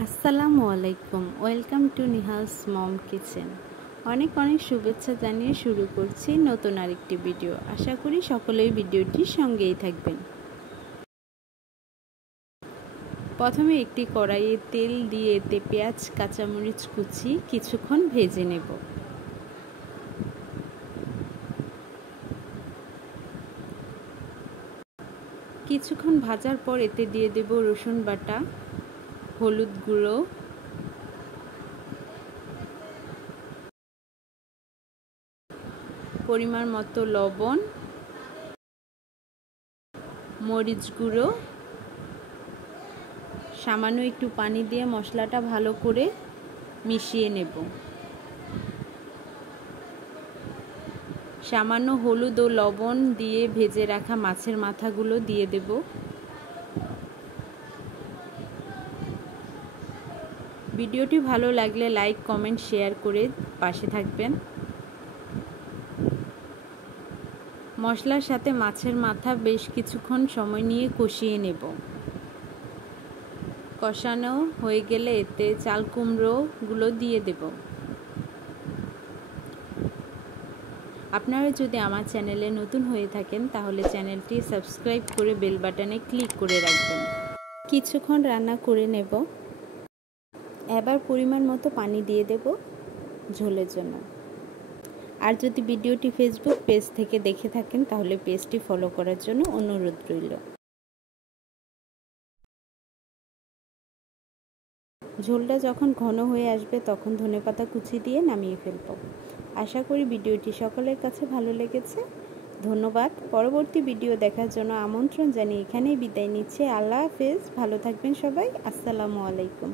আসসালামু আলাইকুম, welcome to Nihal's mom kitchen. অনেক শুভেচ্ছা জানিয়ে শুরু করছি নতুন আরেকটি ভিডিও। আশা করি সকলেই ভিডিওটির সঙ্গেই থাকবেন। প্রথমে একটি কড়াইয়ে তেল দিয়ে এতে পেঁয়াজ কাঁচামরিচ কুচি কিছুক্ষণ ভেজে নেব। কিছুক্ষণ ভাজার পর এতে দিয়ে দেব রসুন বাটা, হলুদ গুঁড়ো, পরিমাণ মতো লবণ, মরিচ গুঁড়ো, সামান্য একটু পানি দিয়ে মশলাটা ভালো করে মিশিয়ে নেব। সামান্য হলুদ ও লবণ দিয়ে ভেজে রাখা মাছের মাথাগুলো দিয়ে দেব। ভিডিওটি ভালো লাগলে লাইক, কমেন্ট, শেয়ার করে পাশে থাকবেন। মশলার সাথে মাছের মাথা বেশ কিছুক্ষণ সময় নিয়ে কষিয়ে নেব। কষানো হয়ে গেলে এতে চাল কুমড়োগুলো দিয়ে দেব। আপনারা যদি আমার চ্যানেলে নতুন হয়ে থাকেন তাহলে চ্যানেলটি সাবস্ক্রাইব করে বেল বাটনে ক্লিক করে রাখবেন। কিছুক্ষণ রান্না করে নেব। এবার পরিমাণ মতো পানি দিয়ে দেব ঝোলের জন্য। আর যদি ভিডিওটি ফেসবুক পেজ থেকে দেখে থাকেন তাহলে পেজটি ফলো করার জন্য অনুরোধ রইল। ঝোলটা যখন ঘন হয়ে আসবে তখন ধনেপাতা কুচি দিয়ে নামিয়ে ফেলব। আশা করি ভিডিওটি সকলের কাছে ভালো লেগেছে। ধন্যবাদ। পরবর্তী ভিডিও দেখার জন্য আমন্ত্রণ জানিয়ে এখানেই বিদায় নিচ্ছি। আল্লাহ হাফেজ। ভালো থাকবেন সবাই। আসসালামু আলাইকুম।